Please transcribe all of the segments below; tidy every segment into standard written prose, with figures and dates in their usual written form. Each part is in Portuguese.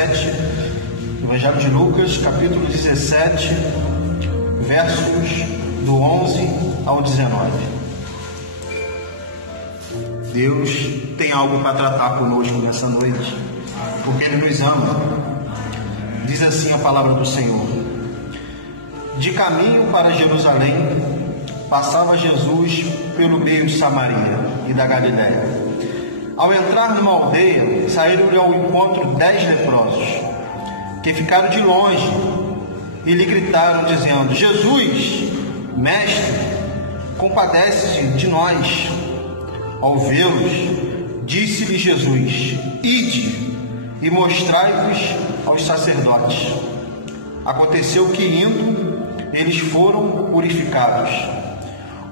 17, Evangelho de Lucas, capítulo 17, versos do 11 ao 19. Deus tem algo para tratar conosco nessa noite, porque Ele nos ama. Diz assim a palavra do Senhor: de caminho para Jerusalém, passava Jesus pelo meio de Samaria e da Galiléia. Ao entrar numa aldeia, saíram-lhe ao encontro 10 leprosos, que ficaram de longe e lhe gritaram, dizendo: Jesus, mestre, compadece-te de nós. Ao vê-los, disse-lhe Jesus: ide e mostrai-vos aos sacerdotes. Aconteceu que, indo, eles foram purificados.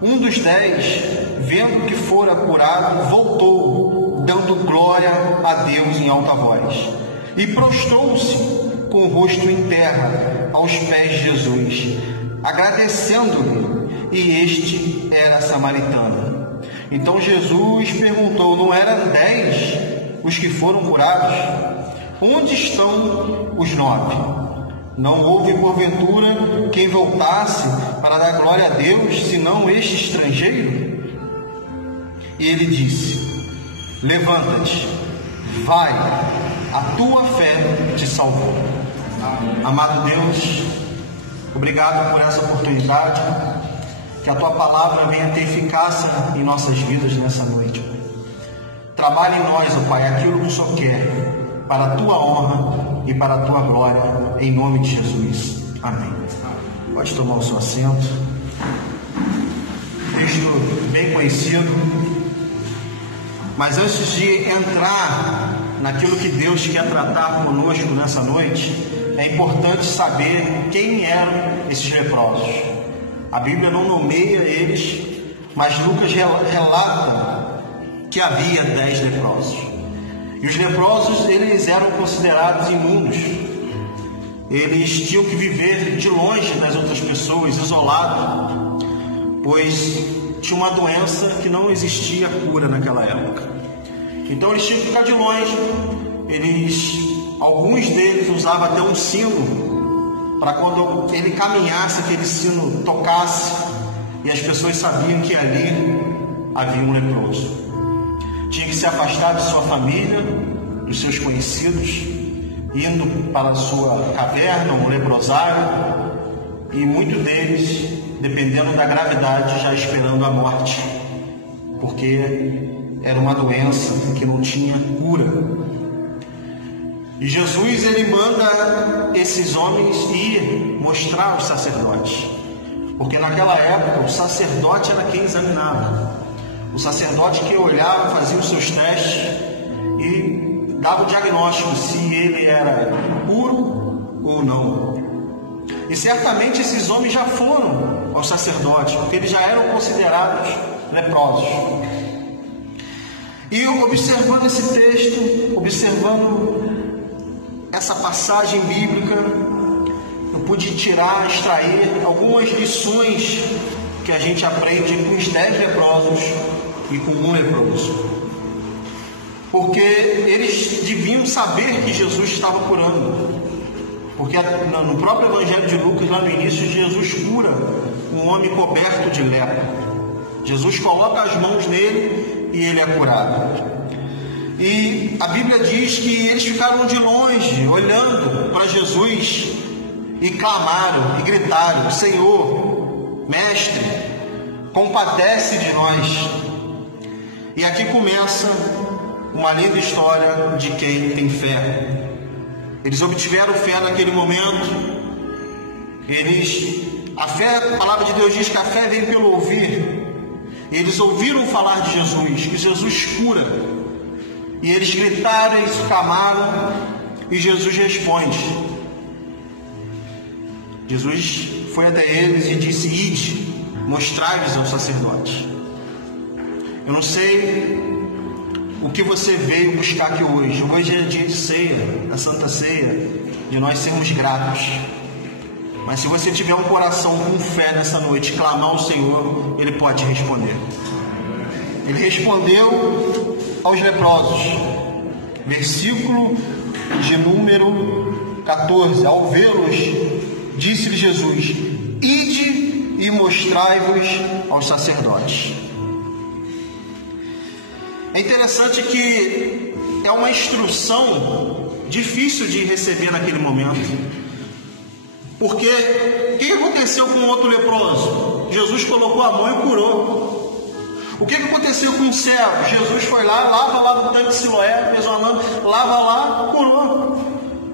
Um dos 10, vendo que fora curado, voltou, dando glória a Deus em alta voz, e prostrou-se com o rosto em terra aos pés de Jesus, agradecendo-lhe, e este era samaritano. Então Jesus perguntou: não eram 10 os que foram curados? Onde estão os 9? Não houve, porventura, quem voltasse para dar glória a Deus, senão este estrangeiro? E ele disse: levanta-te, vai, a tua fé te salvou. Amado Deus, obrigado por essa oportunidade, que a tua palavra venha ter eficácia em nossas vidas nessa noite. Trabalhe em nós, ó Pai, aquilo que o Senhor quer, para a tua honra e para a tua glória, em nome de Jesus. Amém. Pode tomar o seu assento. Texto bem conhecido, mas antes de entrar naquilo que Deus quer tratar conosco nessa noite, é importante saber quem eram esses leprosos. A Bíblia não nomeia eles, mas Lucas relata que havia 10 leprosos. E os leprosos, eles eram considerados imundos. Eles tinham que viver de longe das outras pessoas, isolados, pois tinha uma doença que não existia cura naquela época. Então eles tinham que ficar de longe. Alguns deles usavam até um sino, para quando ele caminhasse, aquele sino tocasse, e as pessoas sabiam que ali havia um leproso. Tinha que se afastar de sua família, dos seus conhecidos, indo para a sua caverna, um leprosário, e muitos deles, dependendo da gravidade, já esperando a morte, porque era uma doença que não tinha cura. E Jesus, ele manda esses homens ir mostrar aos sacerdotes, porque naquela época o sacerdote era quem examinava. O sacerdote que olhava, fazia os seus testes e dava o diagnóstico se ele era puro ou não. E certamente esses homens já foram aos sacerdotes, porque eles já eram considerados leprosos. E observando esse texto, observando essa passagem bíblica, eu pude extrair algumas lições que a gente aprende com os 10 leprosos e com um leproso. Porque eles deviam saber que Jesus estava curando. Porque no próprio Evangelho de Lucas, lá no início, Jesus cura um homem coberto de lepra. Jesus coloca as mãos nele e ele é curado. E a Bíblia diz que eles ficaram de longe, olhando para Jesus, e clamaram e gritaram: Senhor, mestre, compadece de nós. E aqui começa uma linda história de quem tem fé. Eles obtiveram fé naquele momento. A palavra de Deus diz que a fé vem pelo ouvir. Eles ouviram falar de Jesus, que Jesus cura. E eles gritaram e exclamaram, e Jesus responde. Jesus foi até eles e disse: ide, mostrai-vos aos sacerdotes. Eu não sei o que você veio buscar aqui hoje. Hoje é dia de ceia, da Santa Ceia, de nós sermos gratos. Mas se você tiver um coração com fé nessa noite, clamar ao Senhor, Ele pode responder. Ele respondeu aos leprosos. Versículo de número 14. Ao vê-los, disse-lhe Jesus: ide e mostrai-vos aos sacerdotes. É interessante que é uma instrução difícil de receber naquele momento. Porque o que aconteceu com o outro leproso? Jesus colocou a mão e curou. O que aconteceu com o cego? Jesus foi lá, lava lá no tanque de Siloé, fez uma lâmpada, lava lá, curou.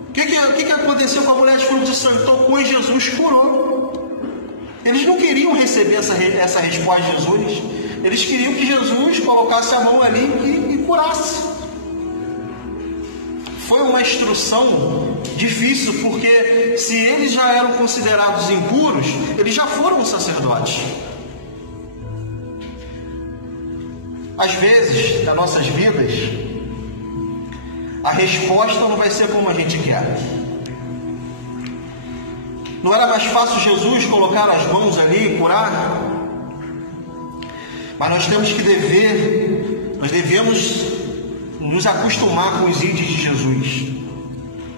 O que aconteceu com a mulher de fluxo de sangue? Tocou e Jesus curou. Eles não queriam receber essa resposta de Jesus. Eles queriam que Jesus colocasse a mão ali e curasse. Foi uma instrução difícil, porque se eles já eram considerados impuros, eles já foram sacerdotes. Às vezes, nas nossas vidas, a resposta não vai ser como a gente quer. Não era mais fácil Jesus colocar as mãos ali e curar? Mas nós devemos nos acostumar com os ides de Jesus,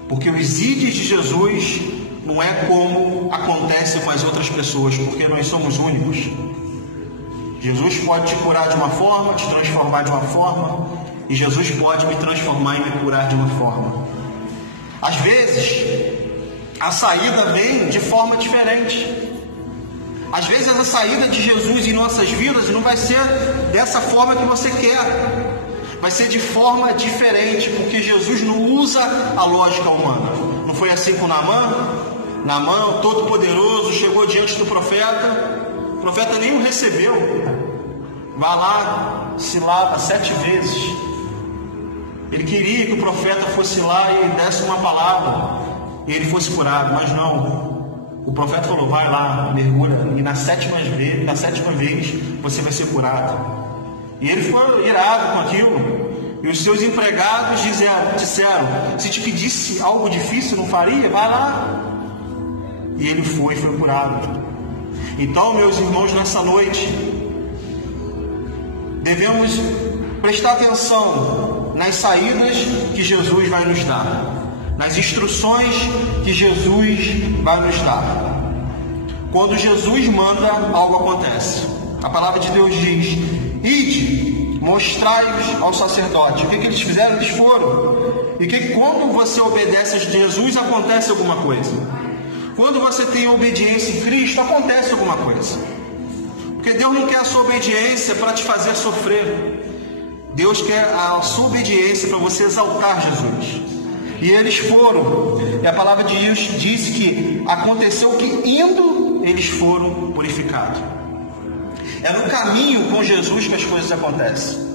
porque os ides de Jesus não é como acontece com as outras pessoas, porque nós somos únicos. Jesus pode te curar de uma forma, te transformar de uma forma, e Jesus pode me transformar e me curar de uma forma. Às vezes a saída vem de forma diferente. Às vezes a saída de Jesus em nossas vidas não vai ser dessa forma que você quer. Vai ser de forma diferente, porque Jesus não usa a lógica humana. Não foi assim com Naamã? Naamã, todo-poderoso, chegou diante do profeta. O profeta nem o recebeu. Vai lá, se lava 7 vezes. Ele queria que o profeta fosse lá e desse uma palavra e ele fosse curado, mas não. O profeta falou: vai lá, mergulha, e na sétima vez você vai ser curado. E ele foi irado com aquilo. E os seus empregados disseram: se te pedisse algo difícil, não faria? Vai lá. E ele foi curado. Então, meus irmãos, nessa noite devemos prestar atenção nas saídas que Jesus vai nos dar, nas instruções que Jesus vai nos dar. Quando Jesus manda, algo acontece. A palavra de Deus diz: ide, mostrai-vos ao sacerdote. O que eles fizeram? Eles foram. E que quando você obedece a Jesus, acontece alguma coisa. Quando você tem obediência em Cristo, acontece alguma coisa. Porque Deus não quer a sua obediência para te fazer sofrer. Deus quer a sua obediência para você exaltar Jesus. E eles foram. E a palavra de Deus diz que aconteceu que indo, eles foram purificados. É no caminho com Jesus que as coisas acontecem.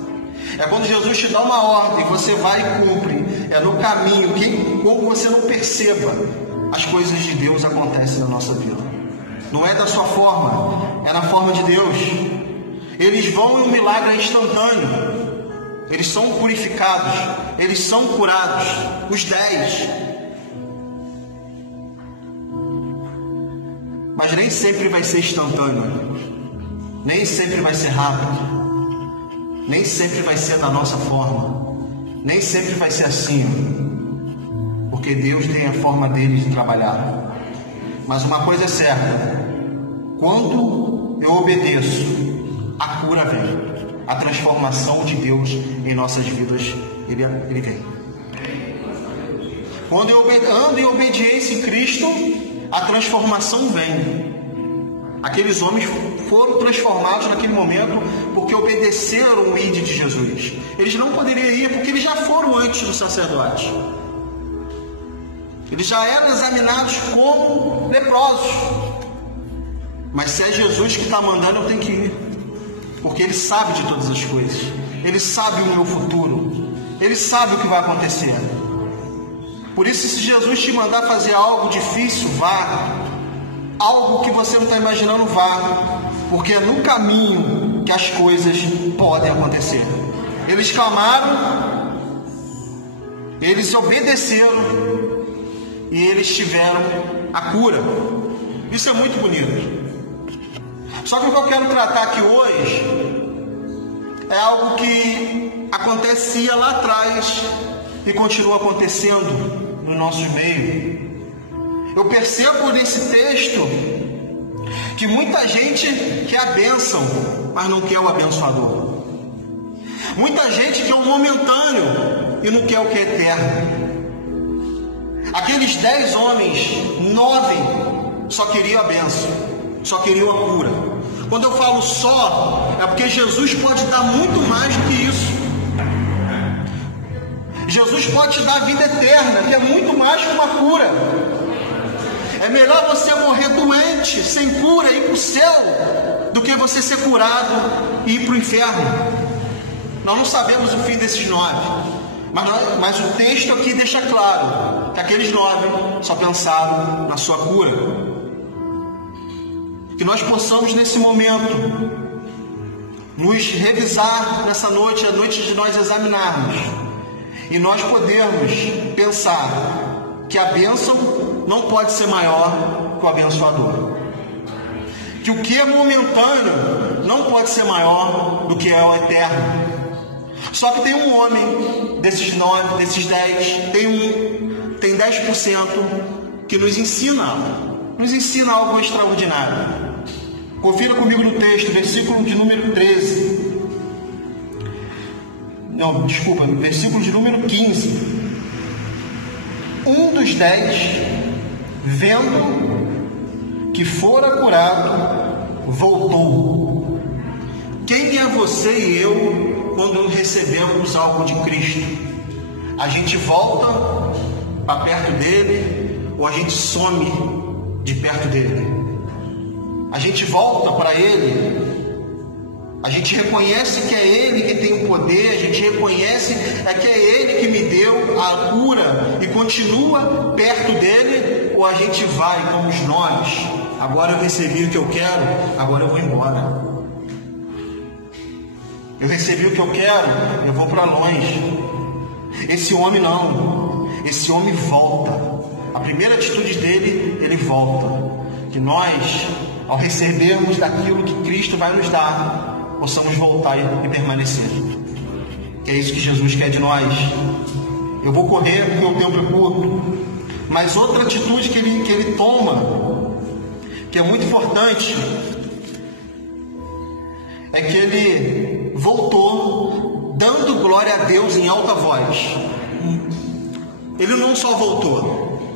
É quando Jesus te dá uma ordem, você vai e cumpre. É no caminho que, como você não perceba, as coisas de Deus acontecem na nossa vida. Não é da sua forma, é na forma de Deus. Eles vão e o milagre é instantâneo. Eles são purificados, eles são curados, os 10. Mas nem sempre vai ser instantâneo, nem sempre vai ser rápido, nem sempre vai ser da nossa forma, nem sempre vai ser assim, porque Deus tem a forma dele de trabalhar. Mas uma coisa é certa: quando eu obedeço, a cura vem. A transformação de Deus em nossas vidas, ele vem. Quando eu ando em obediência em Cristo, a transformação vem. Aqueles homens foram transformados naquele momento porque obedeceram o ide de Jesus. Eles não poderiam ir porque eles já foram antes do sacerdote. Eles já eram examinados como leprosos. Mas se é Jesus que está mandando, eu tenho que ir. Porque Ele sabe de todas as coisas. Ele sabe o meu futuro. Ele sabe o que vai acontecer. Por isso, se Jesus te mandar fazer algo difícil, vá. Algo que você não está imaginando, vá. Porque é no caminho que as coisas podem acontecer. Eles clamaram, eles obedeceram e eles tiveram a cura. Isso é muito bonito. Só que o que eu quero tratar aqui hoje é algo que acontecia lá atrás, e continua acontecendo no nosso meio. Eu percebo nesse texto que muita gente quer a bênção, mas não quer o abençoador. Muita gente quer o momentâneo e não quer o que é eterno. Aqueles 10 homens, 9 só queriam a bênção, só queriam a cura. Quando eu falo só, é porque Jesus pode dar muito mais do que isso. Jesus pode te dar a vida eterna, que é muito mais que uma cura. É melhor você morrer doente, sem cura, e ir para o céu, do que você ser curado e ir para o inferno. Nós não sabemos o fim desses 9, mas o texto aqui deixa claro que aqueles 9 só pensaram na sua cura. Que nós possamos nesse momento nos revisar nessa noite, a noite de nós examinarmos, e nós podermos pensar que a bênção não pode ser maior que o abençoador. Que o que é momentâneo não pode ser maior do que é o eterno. Só que tem um homem desses 9, desses 10, tem 10% que nos ensina algo extraordinário. Confira comigo no texto, versículo de número 13. Não, desculpa, versículo de número 15. Um dos 10, vendo que fora curado, voltou. Quem é você e eu quando recebemos algo de Cristo? A gente volta para perto dele ou a gente some de perto dele? A gente volta para ele, a gente reconhece que é ele que tem o poder, a gente reconhece que é ele que me deu a cura e continua perto dele, ou a gente vai como os 9, agora eu recebi o que eu quero, agora eu vou embora. Eu recebi o que eu quero, eu vou para longe. Esse homem não, esse homem volta. A primeira atitude dele, ele volta. Que nós, ao recebermos daquilo que Cristo vai nos dar, possamos voltar e permanecer. Que é isso que Jesus quer de nós. Eu vou correr porque o tempo é curto, mas outra atitude que ele toma, que é muito importante, é que ele voltou dando glória a Deus em alta voz. Ele não só voltou,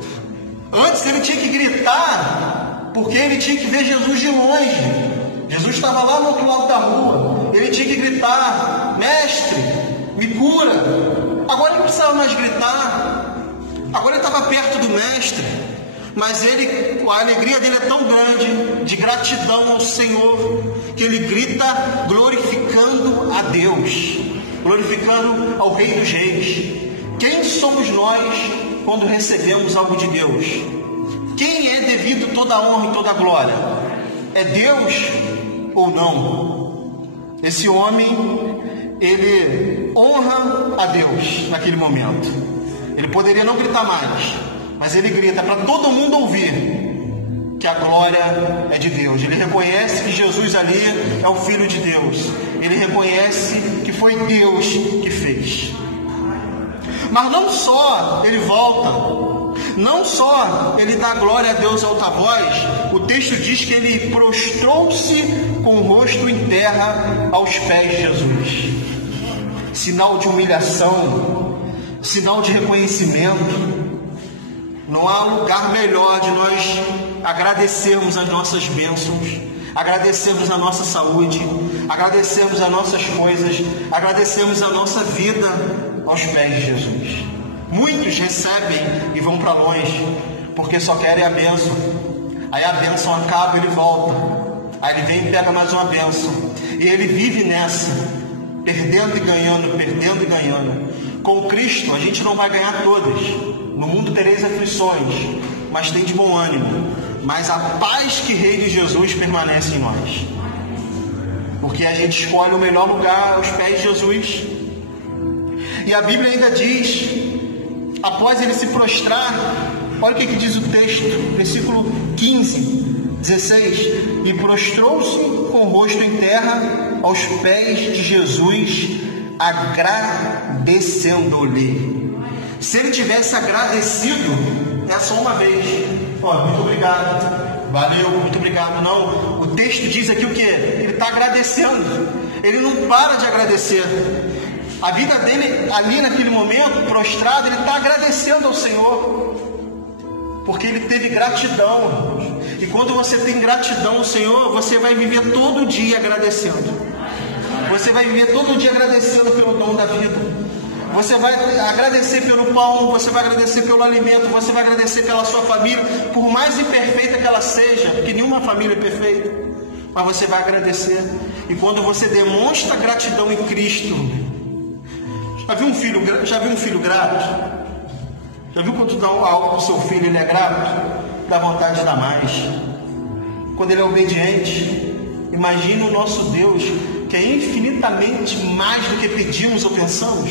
antes ele tinha que gritar, porque ele tinha que ver Jesus de longe. Jesus estava lá no outro lado da rua, ele tinha que gritar: mestre, me cura. Agora ele não precisava mais gritar, agora ele estava perto do mestre, mas a alegria dele é tão grande, de gratidão ao Senhor, que ele grita glorificando a Deus, glorificando ao Rei dos Reis. Quem somos nós quando recebemos algo de Deus? Quem é devido toda a honra e toda a glória? É Deus ou não? Esse homem, ele honra a Deus naquele momento. Ele poderia não gritar mais, mas ele grita para todo mundo ouvir que a glória é de Deus. Ele reconhece que Jesus ali é o Filho de Deus. Ele reconhece que foi Deus que fez. Mas não só ele volta, não só ele dá glória a Deus alta voz, o texto diz que ele prostrou-se com o rosto em terra aos pés de Jesus. Sinal de humilhação, sinal de reconhecimento. Não há lugar melhor de nós agradecermos as nossas bênçãos, agradecermos a nossa saúde, agradecermos as nossas coisas, agradecermos a nossa vida aos pés de Jesus. Muitos recebem e vão para longe, porque só querem a bênção. Aí a bênção acaba e ele volta. Aí ele vem e pega mais uma bênção. E ele vive nessa, perdendo e ganhando, perdendo e ganhando. Com Cristo a gente não vai ganhar todas. No mundo tereis aflições, mas tem de bom ânimo. Mas a paz que Rei de Jesus permanece em nós. Porque a gente escolhe o melhor lugar aos pés de Jesus. E a Bíblia ainda diz, após ele se prostrar, olha o que diz o texto, versículo 15, 16: e prostrou-se com o rosto em terra aos pés de Jesus, agradecendo-lhe. Se ele tivesse agradecido, é só uma vez. Muito obrigado, valeu, muito obrigado. Não, o texto diz aqui o que? Ele está agradecendo. Ele não para de agradecer. A vida dele, ali naquele momento, prostrado, ele está agradecendo ao Senhor. Porque ele teve gratidão. E quando você tem gratidão ao Senhor, você vai viver todo dia agradecendo. Você vai viver todo dia agradecendo pelo dom da vida. Você vai agradecer pelo pão, você vai agradecer pelo alimento, você vai agradecer pela sua família, por mais imperfeita que ela seja, porque nenhuma família é perfeita, mas você vai agradecer. E quando você demonstra gratidão em Cristo, já viu um filho grato? Já viu quando dá algo para o seu filho, ele é grato? Dá vontade de dar mais. Quando ele é obediente, imagina o nosso Deus, que é infinitamente mais do que pedimos ou pensamos.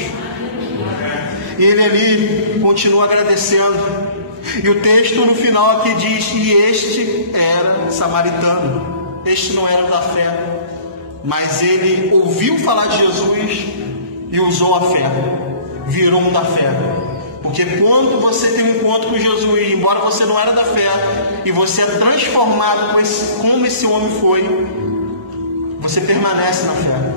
E ele ali continua agradecendo. E o texto no final aqui diz: e este era samaritano. Este não era da fé, mas ele ouviu falar de Jesus e usou a fé, virou um da fé. Porque quando você tem um encontro com Jesus, embora você não era da fé, e você é transformado como esse homem foi, você permanece na fé.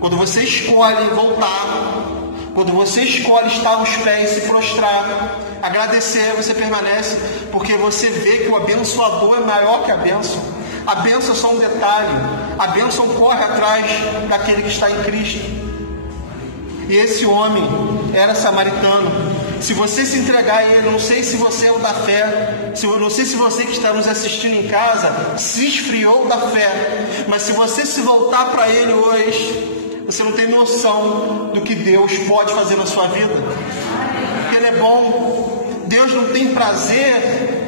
Quando você escolhe voltar, quando você escolhe estar aos pés, se prostrar, agradecer, você permanece, porque você vê que o abençoador é maior que a bênção. A bênção é só um detalhe, a bênção corre atrás daquele que está em Cristo. E esse homem era samaritano. Se você se entregar a ele, não sei se você é o da fé, não sei se você que está nos assistindo em casa se esfriou da fé, mas se você se voltar para ele hoje, você não tem noção do que Deus pode fazer na sua vida. Porque ele é bom. Deus não tem prazer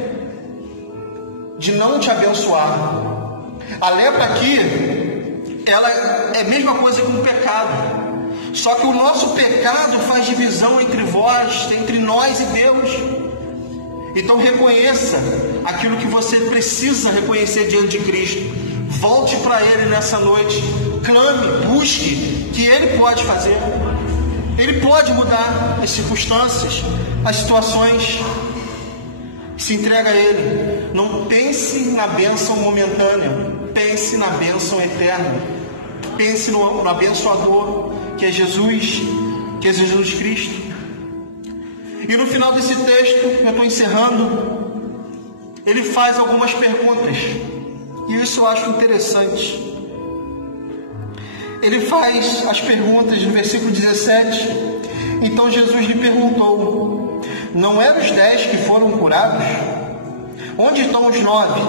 de não te abençoar. A lepra aqui, ela é a mesma coisa que um pecado. Só que o nosso pecado faz divisão entre nós e Deus. Então reconheça aquilo que você precisa reconhecer diante de Cristo. Volte para Ele nessa noite. Clame, busque, que Ele pode fazer. Ele pode mudar as circunstâncias, as situações. Se entrega a Ele. Não pense na bênção momentânea, pense na bênção eterna. Pense no abençoador, que é Jesus Cristo. E no final desse texto, eu estou encerrando, ele faz algumas perguntas, e isso eu acho interessante. Ele faz as perguntas no versículo 17. Então Jesus lhe perguntou: não eram os 10 que foram curados? Onde estão os 9?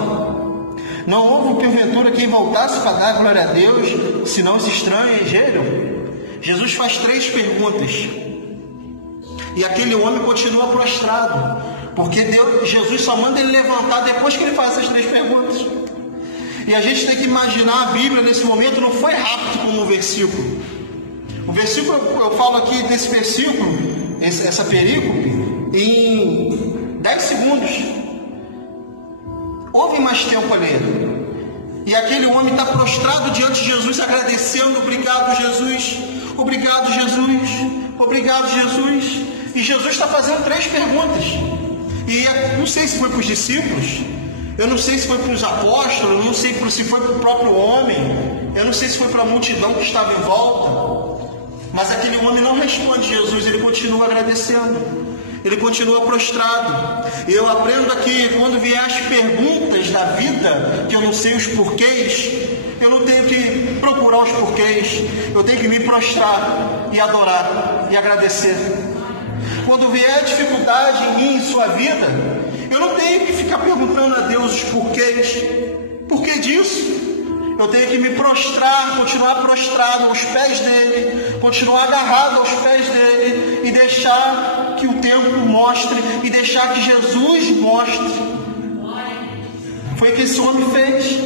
Não houve porventura quem voltasse para dar glória a Deus, senão os estrangeiros? Jesus faz 3 perguntas. E aquele homem continua prostrado, porque Jesus só manda ele levantar depois que ele faz essas 3 perguntas. E a gente tem que imaginar, a Bíblia nesse momento não foi rápido como o versículo. O versículo, eu falo aqui desse versículo, essa perícope, em 10 segundos. Houve mais tempo ali. E aquele homem está prostrado diante de Jesus, agradecendo: obrigado, Jesus, obrigado, Jesus, obrigado, Jesus. E Jesus está fazendo 3 perguntas. E não sei se foi para os discípulos, eu não sei se foi para os apóstolos, eu não sei se foi para o próprio homem, eu não sei se foi para a multidão que estava em volta. Mas aquele homem não responde Jesus, ele continua agradecendo. Ele continua prostrado. Eu aprendo aqui, quando vier as perguntas da vida, que eu não sei os porquês, eu não tenho que procurar os porquês, eu tenho que me prostrar e adorar e agradecer. Quando vier a dificuldade em mim, em sua vida, eu não tenho que ficar perguntando a Deus os porquês. Por que disso? Eu tenho que me prostrar, continuar prostrado aos pés dele, continuar agarrado aos pés dele e deixar que o tempo mostre, e deixar que Jesus mostre. Foi o que esse homem fez.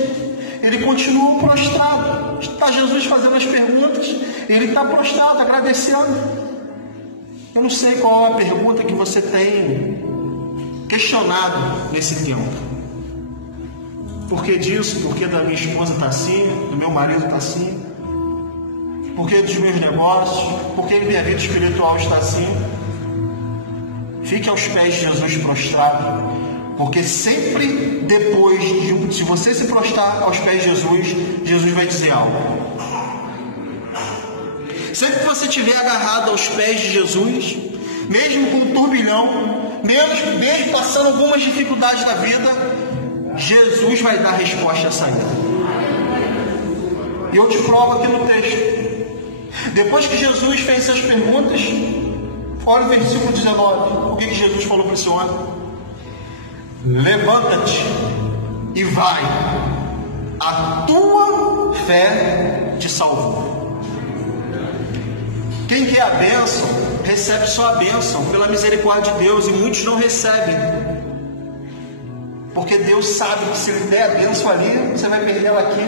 Ele continuou prostrado. Está Jesus fazendo as perguntas, ele está prostrado, agradecendo. Eu não sei qual é a pergunta que você tem questionado nesse tempo. Por que disso? Por que da minha esposa está assim? Do meu marido está assim? Por que dos meus negócios? Por que minha vida espiritual está assim? fique aos pés de Jesus prostrado, porque sempre depois, se você se prostrar aos pés de Jesus, Jesus vai dizer algo. Sempre que você estiver agarrado aos pés de Jesus, mesmo com um turbilhão, mesmo passando algumas dificuldades da vida, Jesus vai dar resposta a saída. E eu te provo aqui no texto. Depois que Jesus fez essas perguntas, olha o versículo 19. O que Jesus falou para esse homem? Levanta-te e vai, a tua fé te salvou. Quem quer a bênção, recebe só a bênção pela misericórdia de Deus, e muitos não recebem, porque Deus sabe que se Ele der a bênção ali, você vai perder ela aqui.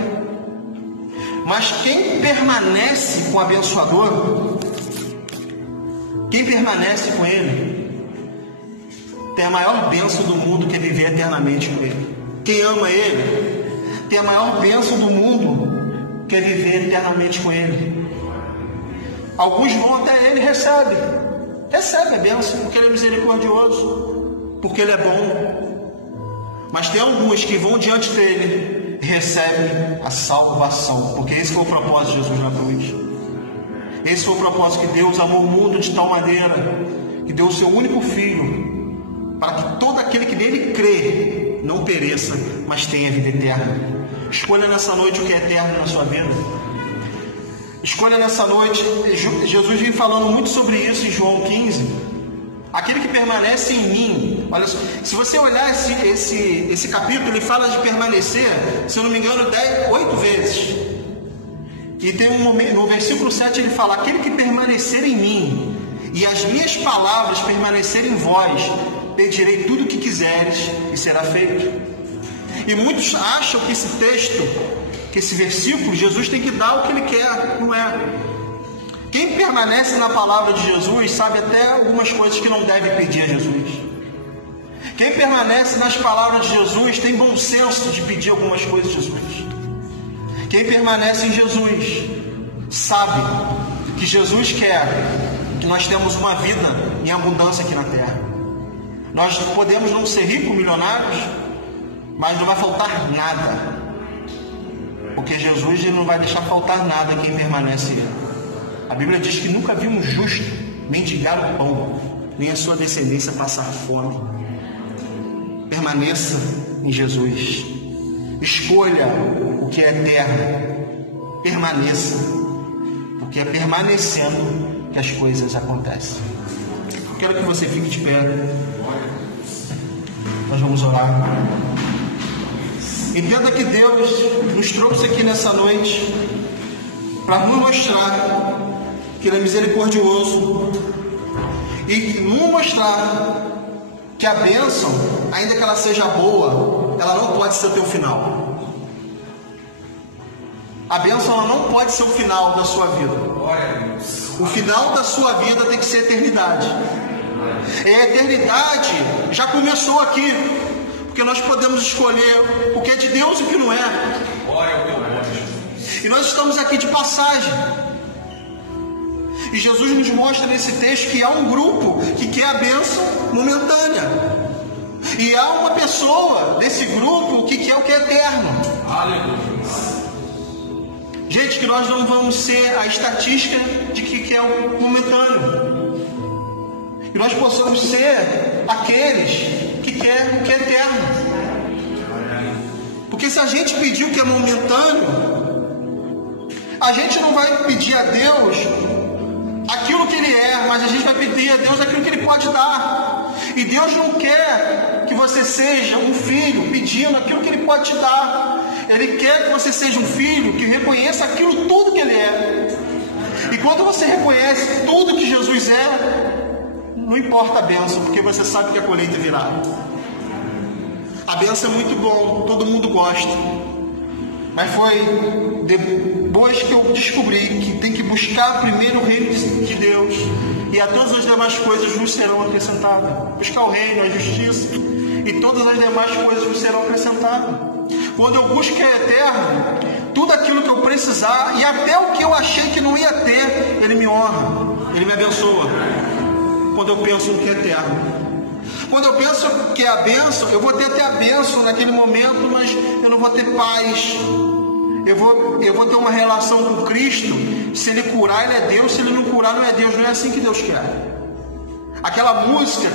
Mas quem permanece com o abençoador, quem permanece com Ele, tem a maior bênção do mundo, que é viver eternamente com Ele. Quem ama Ele, tem a maior bênção do mundo, que é viver eternamente com Ele. Alguns vão até Ele e recebem a bênção, porque Ele é misericordioso, porque Ele é bom. Mas tem alguns que vão diante dEle e recebem a salvação, porque esse foi o propósito de Jesus na cruz. Esse foi o propósito, que Deus amou o mundo de tal maneira que deu o seu único Filho, para que todo aquele que nele crê não pereça, mas tenha vida eterna. Escolha nessa noite o que é eterno na sua vida. Escolha nessa noite. Jesus vem falando muito sobre isso em João 15. Aquele que permanece em mim. Olha só, se você olhar esse capítulo, ele fala de permanecer, se eu não me engano, 8 vezes. E tem um momento, no versículo 7 ele fala: aquele que permanecer em mim e as minhas palavras permanecerem em vós, pedirei tudo o que quiseres e será feito. E muitos acham que esse texto, que esse versículo, Jesus tem que dar o que Ele quer. Não é. Quem permanece na palavra de Jesus sabe até algumas coisas que não deve pedir a Jesus. Quem permanece nas palavras de Jesus tem bom senso de pedir algumas coisas a Jesus. Quem permanece em Jesus sabe que Jesus quer que nós temos uma vida em abundância aqui na terra. Nós podemos não ser ricos, milionários, mas não vai faltar nada, porque Jesus ele não vai deixar faltar nada a quem permanece nele. A Bíblia diz que nunca viu um justo mendigar o pão, nem a sua descendência passar fome. Permaneça em Jesus. Escolha o que é eterno. Permaneça, porque é permanecendo que as coisas acontecem. Eu quero que você fique de pé. Nós vamos orar. Entenda que Deus nos trouxe aqui nessa noite para nos mostrar que Ele é misericordioso e nos mostrar que a bênção, ainda que ela seja boa, ela não pode ser o teu final. A bênção ela não pode ser o final da sua vida. O final da sua vida tem que ser a eternidade. E a eternidade já começou aqui, porque nós podemos escolher o que é de Deus e o que não é. E nós estamos aqui de passagem. E Jesus nos mostra nesse texto que há um grupo que quer a bênção momentânea. E há uma pessoa desse grupo que quer o que é eterno. Gente, que nós não vamos ser a estatística de que quer o momentâneo. Que nós possamos ser aqueles que quer o que é eterno. Porque se a gente pedir o que é momentâneo, a gente não vai pedir a Deus aquilo que Ele é, mas a gente vai pedir a Deus aquilo que Ele pode dar. E Deus não quer que você seja um filho pedindo aquilo que Ele pode te dar. Ele quer que você seja um filho que reconheça aquilo tudo que Ele é. E quando você reconhece tudo que Jesus é, não importa a bênção, porque você sabe que a colheita virá. A bênção é muito bom, todo mundo gosta. Mas foi depois que eu descobri que tem que buscar primeiro o reino de Deus, e a todas as demais coisas nos serão acrescentadas. Buscar o reino, a justiça, e todas as demais coisas nos serão acrescentadas. Quando eu busco o que é eterno, tudo aquilo que eu precisar, e até o que eu achei que não ia ter, Ele me honra, Ele me abençoa. quando eu penso no que é eterno. Quando eu penso que é a bênção, eu vou ter até a bênção naquele momento, mas eu não vou ter paz. Eu vou ter uma relação com Cristo. Se Ele curar, Ele é Deus. Se Ele não curar, não é Deus. Não é assim que Deus quer. Aquela música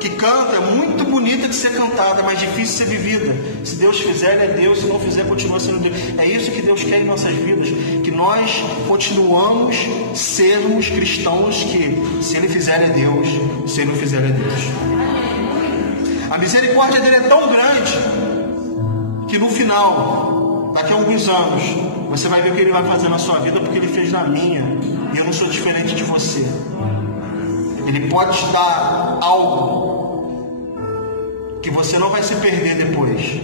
que canta é muito bonita de ser cantada, mas difícil de ser vivida. Se Deus fizer, Ele é Deus. Se não fizer, continua sendo Deus. É isso que Deus quer em nossas vidas. Que nós continuamos sermos cristãos que, se Ele fizer, é Deus. Se Ele não fizer, é Deus. A misericórdia dele é tão grande que no final, daqui a alguns anos, você vai ver o que Ele vai fazer na sua vida, porque Ele fez na minha, e eu não sou diferente de você. Ele pode te dar algo que você não vai se perder depois,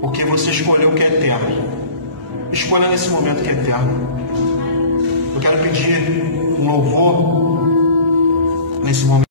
porque você escolheu o que é eterno. Escolha nesse momento que é eterno. Eu quero pedir um louvor nesse momento.